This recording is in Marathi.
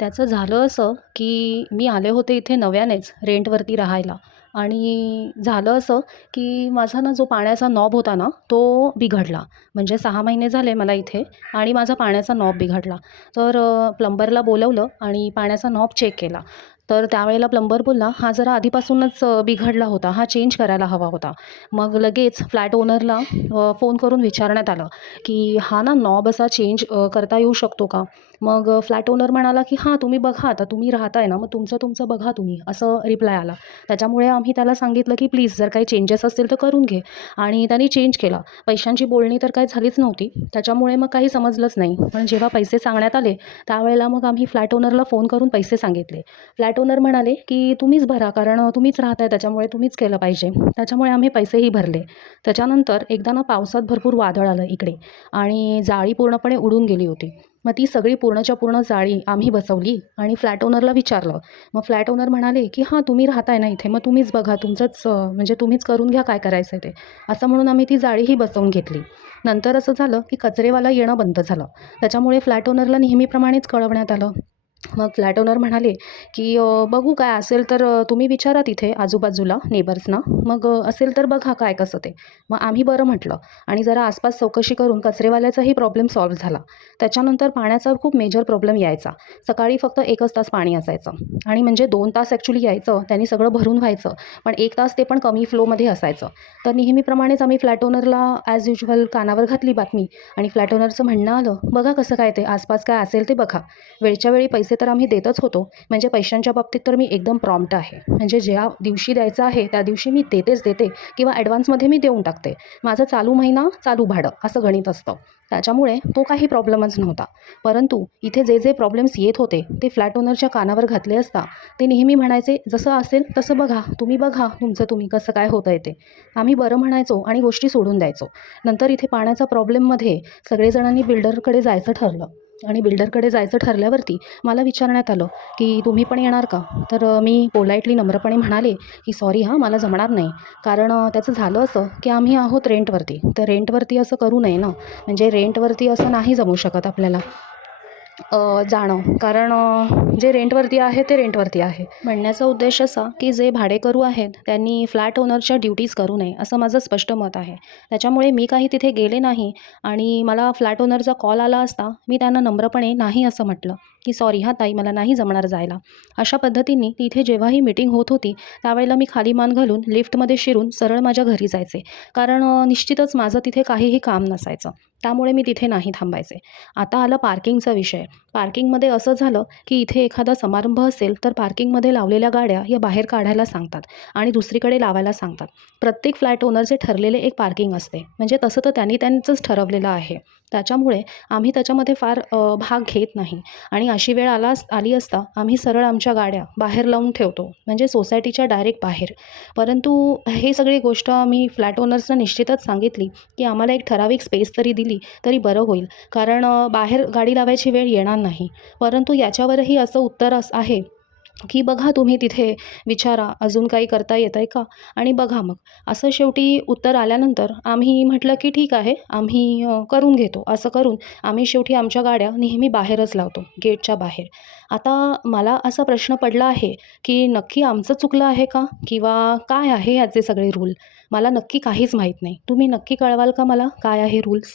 त्याचं झालं असं, की मी आले होते इथे नव्यानेच रेंटवरती राहायला आणि झालं असं, की माझा ना जो पाण्याचा नॉब होता ना, तो बिघडला. म्हणजे 6 महिने झाले मला इथे आणि माझा पाण्याचा नॉब बिघडला. तर प्लंबरला बोलवलं आणि पाण्याचा नॉब चेक केला. तर त्यावेळेला प्लंबर बोलला, "हा जरा आधीपासूनच बिघडला होता. हा चेंज करायला हवा होता." मग लगेच फ्लॅट ओनरला फोन करून विचारण्यात आलं, की "हा ना नॉब असा चेंज करता येऊ शकतो का?" मग फ्लॅट ओनर म्हणाला, की "हां, तुम्ही बघा आता तुम्ही राहताय ना, मग तुमचं बघा तुम्ही." असं रिप्लाय आला. त्याच्यामुळे आम्ही त्याला सांगितलं, की "प्लीज जर काही चेंजेस असतील तर करून घे." आणि त्यांनी चेंज केला. पैशांची बोलणी तर काही झालीच नव्हती. त्याच्यामुळे मग काही समजलंच नाही. पण जेव्हा पैसे सांगण्यात आले, त्यावेळेला मग आम्ही फ्लॅट ओनरला फोन करून पैसे सांगितले. फ्लॅट ओनर म्हणाले, की "तुम्हीच भरा कारण तुम्हीच राहताय त्याच्यामुळे तुम्हीच केलं पाहिजे." त्याच्यामुळे आम्ही पैसेही भरले. त्याच्यानंतर एकदा ना पावसात भरपूर वादळ आलं इकडे आणि जाळी पूर्णपणे उडून गेली होती. मग ती सगळी पूर्णच्या पूर्ण जाळी आम्ही बसवली आणि फ्लॅट ओनरला विचारलं. मग फ्लॅट ओनर म्हणाले, की "हां, तुम्ही राहताय ना इथे, मग तुम्हीच बघा तुमचंच म्हणजे तुम्हीच करून घ्या काय करायचं ते." असं म्हणून आम्ही ती जाळीही बसवून घेतली. नंतर असं झालं, की कचरेवाला येणं बंद झालं. त्याच्यामुळे फ्लॅट ओनरला नेहमीप्रमाणेच कळवण्यात आलं. मग फ्लॅट ओनर म्हणाले, की "बघू काय असेल तर तुम्ही विचारा तिथे आजूबाजूला नेबर्सना. मग असेल तर बघा काय कसं ते." मग आम्ही बरं म्हटलं आणि जरा आसपास चौकशी करून कचरेवाल्याचाही प्रॉब्लेम सॉल्व्ह झाला. त्याच्यानंतर पाण्याचा खूप मेजर प्रॉब्लेम यायचा. सकाळी फक्त 1च तास पाणी असायचं आणि म्हणजे 2 तास ॲक्चुअली यायचं, त्यांनी सगळं भरून व्हायचं. पण 1 तास ते पण कमी फ्लोमध्ये असायचं. तर नेहमीप्रमाणेच आम्ही फ्लॅट ओनरला ॲज युजुअल कानावर घातली बातमी आणि फ्लॅट ओनरचं म्हणणं आलं, "बघा कसं काय ते आसपास काय असेल ते बघा." वेळच्या वेळी पैसे तर आम्ही देतच होतो. म्हणजे पैशांच्या बाबतीत तर मी एकदम प्रॉम्प्ट आहे. म्हणजे ज्या दिवशी द्यायचं आहे त्या दिवशी मी देतेच देते किंवा ॲडव्हान्समध्ये मी देऊन टाकते. माझं चालू महिना चालू भाडं असं गणित असतं. त्याच्यामुळे तो काही प्रॉब्लेमच नव्हता. परंतु इथे जे प्रॉब्लेम्स येत होते ते फ्लॅट ओनरच्या कानावर घातले असता ते नेहमी म्हणायचे, "जसं असेल तसं बघा, तुम्ही बघा तुमचं तुम्ही कसं काय होतंय ते." आम्ही बरं म्हणायचो आणि गोष्टी सोडून द्यायचो. नंतर इथे पाण्याच्या प्रॉब्लेममध्ये सगळेजणांनी बिल्डरकडे जायचं ठरलं आणि बिल्डरकडे जायचं ठरल्यावरती मला विचारण्यात आलं, की "तुम्ही पण येणार का?" तर मी पोलाइटली नम्रपणे म्हणाले, की "सॉरी हां, मला जमणार नाही." कारण त्याचं झालं असं, की आम्ही आहोत रेंटवरती. तर रेंटवरती असं करू नये ना, म्हणजे रेंटवरती असं नाही जमू शकत आपल्याला जाणं. कारण जे रेंटवरती आहे ते रेंटवरती आहे. म्हणण्याचा उद्देश असा, की जे भाडेकरू आहेत त्यांनी फ्लॅट ओनरच्या ड्युटीज करू नये असं माझं स्पष्ट मत आहे. त्याच्यामुळे मी काही तिथे गेले नाही आणि मला फ्लॅट ओनरचा कॉल आला असता मी त्यांना नम्रपणे नाही असं म्हटलं, की "सॉरी हां ताई, मला नाही जमणार जायला." अशा पद्धतीने तिथे जेव्हाही मीटिंग होत होती त्यावेळेला मी खाली मान घालून लिफ्टमध्ये शिरून सरळ माझ्या घरी जायचे. कारण निश्चितच माझं तिथे काहीही काम नसायचं. त्यामुळे मी तिथे नाही थांबायचे. आता आला पार्किंगचा विषय. पार्किंगमध्ये असं झालं, की इथे एखादा समारंभ असेल तर पार्किंगमध्ये लावलेल्या गाड्या या बाहेर काढायला सांगतात आणि दुसरीकडे लावायला सांगतात. प्रत्येक फ्लॅट ओनरचे ठरलेले एक पार्किंग असते. म्हणजे तसं तर त्यांचंच ठरवलेलं आहे. त्याच्यामुळे आम्ही त्याच्यामध्ये फार भाग घेत नाही आणि अशी वेळ आली असता आम्ही सरळ आमच्या गाड्या बाहेर लावून ठेवतो. म्हणजे सोसायटीच्या डायरेक्ट बाहेर. परंतु हे सगळी गोष्ट आम्ही फ्लॅट ओनर्सना निश्चितच सांगितली, की आम्हाला एक ठराविक स्पेस तरी दिली तरी बरं होईल. कारण बाहेर गाडी लावायची वेळ येणार नाही. परंतु याच्यावरही असं उत्तर आहे, की "बघा तुम्ही तिथे विचारा, अजून काही करता येतंय का?" आणि बघा मग. असं शेवटी उत्तर आल्यानंतर आम्ही म्हटलं, की "ठीक आहे, आम्ही करून घेतो." असं करून आम्ही शेवटी आमच्या गाड्या नेहमी बाहेरच लावतो, गेटच्या बाहेर. आता मला असा प्रश्न पडला आहे, की नक्की आमचं चुकलं आहे का? किंवा काय आहे ह्याचे सगळे रूल? मला नक्की काहीच माहीत नाही. तुम्ही नक्की कळवाल का मला काय आहे रूल्स?